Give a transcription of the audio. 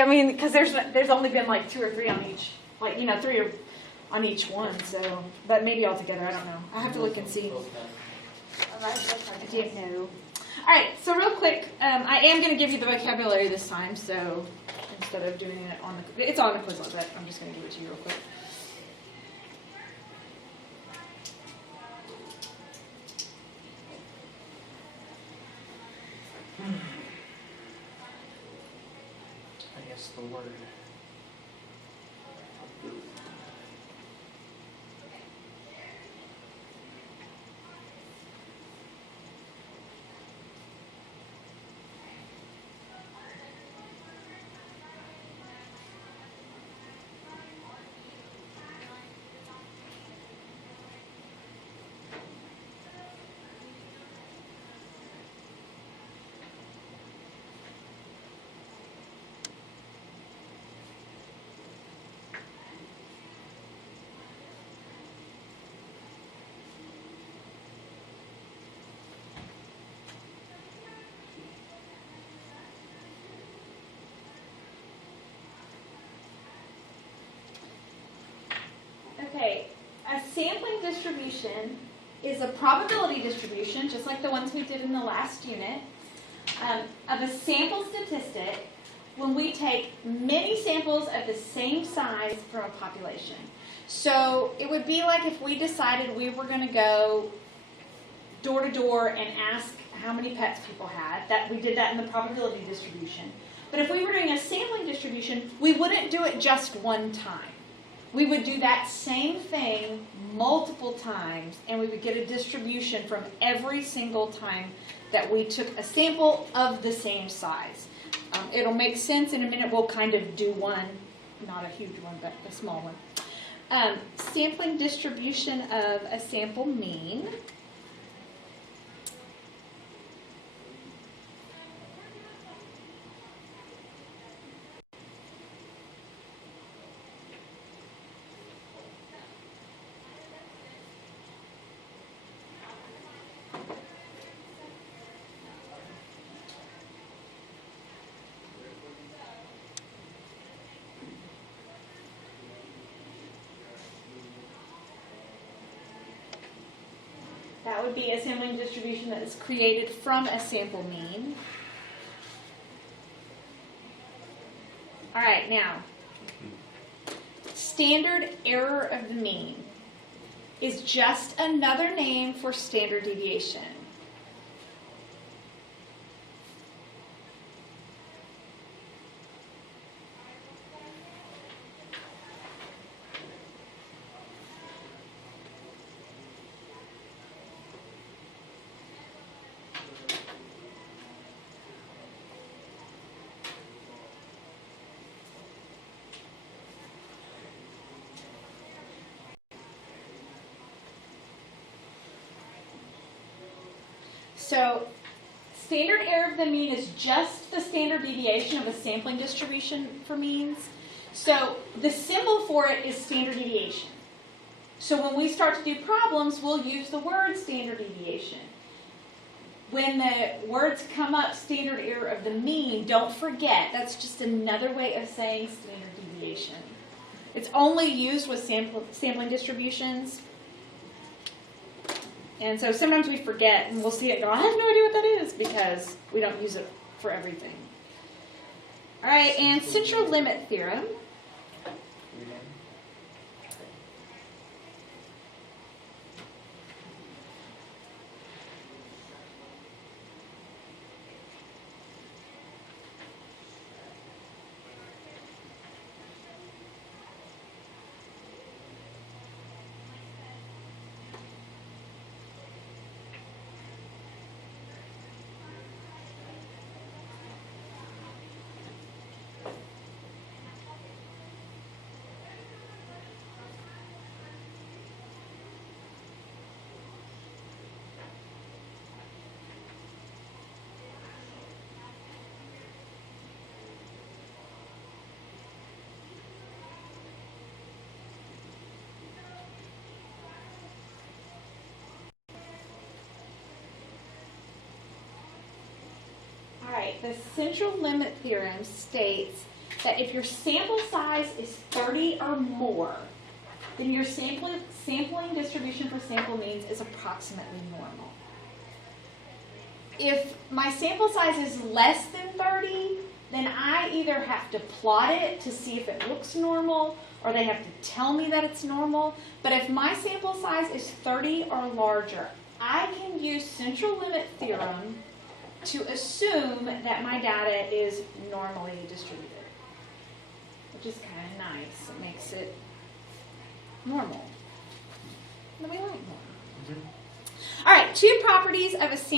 I mean, because there's only been like 2 or 3 on each, like, you know, 3 on each one. So, but maybe all together, I don't know. I have to look and see. I didn't know. All right, so real quick, I am going to give you the vocabulary this time. So instead of doing it on it's on the Quizlet, but I'm just going to give it to you real quick. I guess the word. Okay, a sampling distribution is a probability distribution, just like the ones we did in the last unit, of a sample statistic when we take many samples of the same size from a population. So it would be like if we decided we were going to go door to door and ask how many pets people had. That we did that in the probability distribution. But if we were doing a sampling distribution, we wouldn't do it just one time. We would do that same thing multiple times, and we would get a distribution from every single time that we took a sample of the same size. It'll make sense in a minute. We'll kind of do one, not a huge one, but a small one. Sampling distribution of a sample mean. That would be a sampling distribution that is created from a sample mean. All right, now, standard error of the mean is just another name for standard deviation. So standard error of the mean is just the standard deviation of a sampling distribution for means. So the symbol for it is standard deviation. So when we start to do problems, we'll use the word standard deviation. When the words come up, standard error of the mean, don't forget, that's just another way of saying standard deviation. It's only used with sampling distributions. And so sometimes we forget, and we'll see it go, I have no idea what that is, because we don't use it for everything. All right, and central limit theorem. The central limit theorem states that if your sample size is 30 or more, then your sampling distribution for sample means is approximately normal. If my sample size is less than 30, then I either have to plot it to see if it looks normal, or they have to tell me that it's normal. But if my sample size is 30 or larger, I can use central limit theorem to assume that my data is normally distributed, which is kind of nice. It makes it normal. And we like normal. All right, two properties of a sample.